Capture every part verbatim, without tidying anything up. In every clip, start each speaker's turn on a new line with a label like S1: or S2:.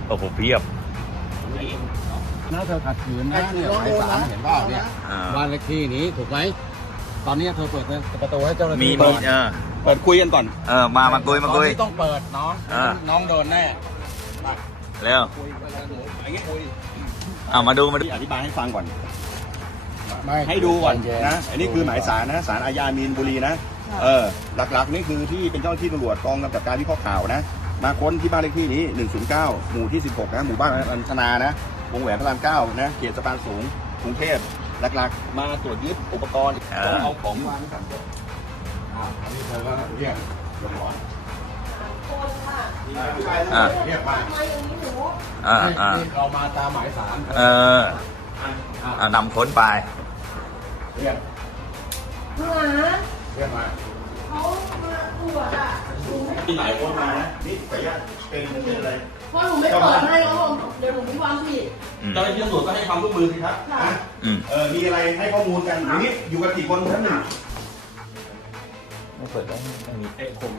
S1: โอ้โหเพียบ
S2: นะเธอขัดขืนนะเนี่ยหมายสารเห็นเปล่าเนี่ย
S1: อ่า
S2: บ้านเลขที่นี้ถูกไหมตอนนี้เธอเปิดประตูให้เจ้าหน้า
S1: มี
S2: ที่
S1: มี
S2: เปิด
S1: เออ
S2: เปิดคุยกันก่อน
S1: เออมามาคุยมาคุย
S2: ตอนนี้ต้องเปิดน้อง
S1: อ่า
S2: น้องโดนแน่ไป
S1: เร็ว
S2: คุยไปเลยหนูอย่างงี้คุย
S1: เอามาดูมาดู
S3: ที่อธิบายให้ฟังก่อน
S2: ไม่
S3: ให้ดูก่อน
S2: ใจเย็
S3: นะ อันนี้คือหมายสารนะศาลอาญามีนบุรีนะ เออ หลักๆนี่คือที่เป็นเจ้าหน้าที่ตำรวจกองกำกับการวิเคราะห์ข่าวนะ มาค้นที่บ้านเลขที่นี้หนึ่งศูนย์เก้าหมู่ที่สิบหกนะ หมู่บ้านอัญชนานะ วงแหวนพระรามเก้านะ เขตสะพานสูง กรุงเทพ หลักๆ มาตรวจยึดอุปกรณ์ต้องเอาของวางก่อน
S2: อ่าอันนี้เธอก็เรียกตำรวจ
S1: อ่า
S2: เรียกมา
S1: อ่าอ่า
S2: ให้เรามาตามหมายสาร
S1: เอออ่านำค้นไป
S2: เรียก
S4: หา
S2: เรียกมา
S4: เขามาตรวจอ่ะหนูไม่
S3: ที่หลายคนมานะ นี่ขออนุญาตเป็นเป็นอะไร
S4: เพราะหนูไม่เปิดให้แล้วเดี๋ยวหนูมีความผิด
S1: อืม
S3: เจ้าหน้าที่ตำรวจก็ให้ความร่วมมือสิครับ
S4: ค่ะ
S3: นะ
S1: อืม
S3: เออ มีอะไรให้ข้อมูลกันอย่างนี้อยู่กันกี่คนชั้นหนึ่ง
S1: ไม่เปิดได้ไม่มีเอ๊ะคม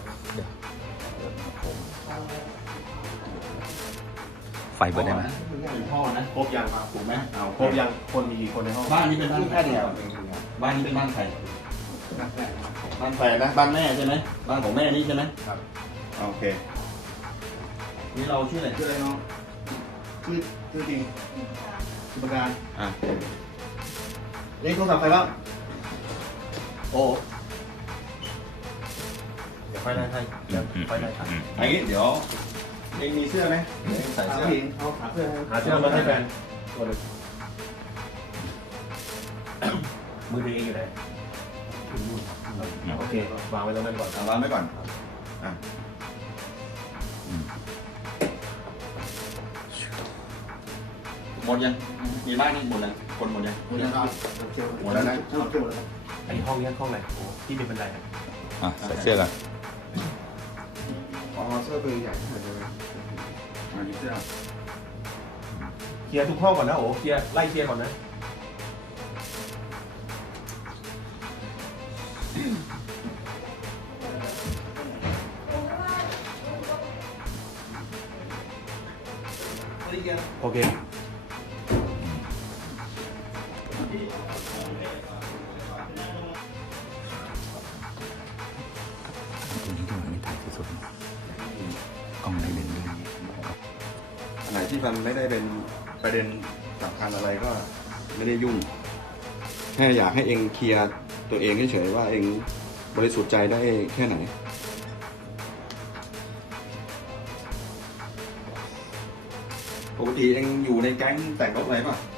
S1: ไฟเปิดได้ไหม
S3: เป็นพ่อนะครบยังถูกไหมเอาค
S5: ค
S3: ร
S5: ร
S3: บบ ยั
S5: ยัง งคนมีกี่คนในห้อง
S3: บ้านนี้เป็นบ้านแค่เดียวบ้านนี้เป็นบ้านใครบ้านแฟนนะบ้านแม่ใช่ไหมบ้านของแม่นี่ใช่ไหมครับโอเคนี่เราชื่ออะไรชื่ออะไรน้องชื่อชื่อจริงชื่อประการอ่ะเรียกโทรศัพท์ใครบ้างโอ้
S5: เดี๋ยวไฟไล่ให้เดี๋ยวไฟไล่ให้
S3: อันนี้เดี๋ยวเองมีเสื้อไหมเองใส่เสื้อเอาหาเสื้อ
S5: หาเสื้อมาให้แฟนตัวหนึงมือถือเองอยู่ไหนโอเควางไว้ตรงนั้นก่อน
S3: เอาวางไว้ก่อนอ่ะหมดยังมีบ้านนี่หมดแล้วคนหมดยังหมดแล้วนะ
S5: ไอ้ห้องนี้ห้องไหนโอ้ที่มีบันไดอะ
S1: อ่ะใส่เสื้อกัน
S3: อ๋อเสื้อตัวใหญ่ขนาดนี้เลยอันนี้เสื้อ
S5: เคลียร์ทุกห้องก่อนนะโอ้เคลียร์ไล่เคลียร์ก่อนนะ โอเค
S1: ตรงนี้ด้วยไม่ถ่ายสดๆกล้องได้เลนส์ด้วย
S3: อันไหนที่มันไม่ได้เป็นประเด็นสำคัญอะไรก็ไม่ได้ยุ่งแค่อยากให้เองเคลียร์ตัวเองเฉยๆว่าเองบริสุทธิ์ใจได้แค่ไหนปกติเองอยู่ในแก๊งแต่งรถอะไรป่ะ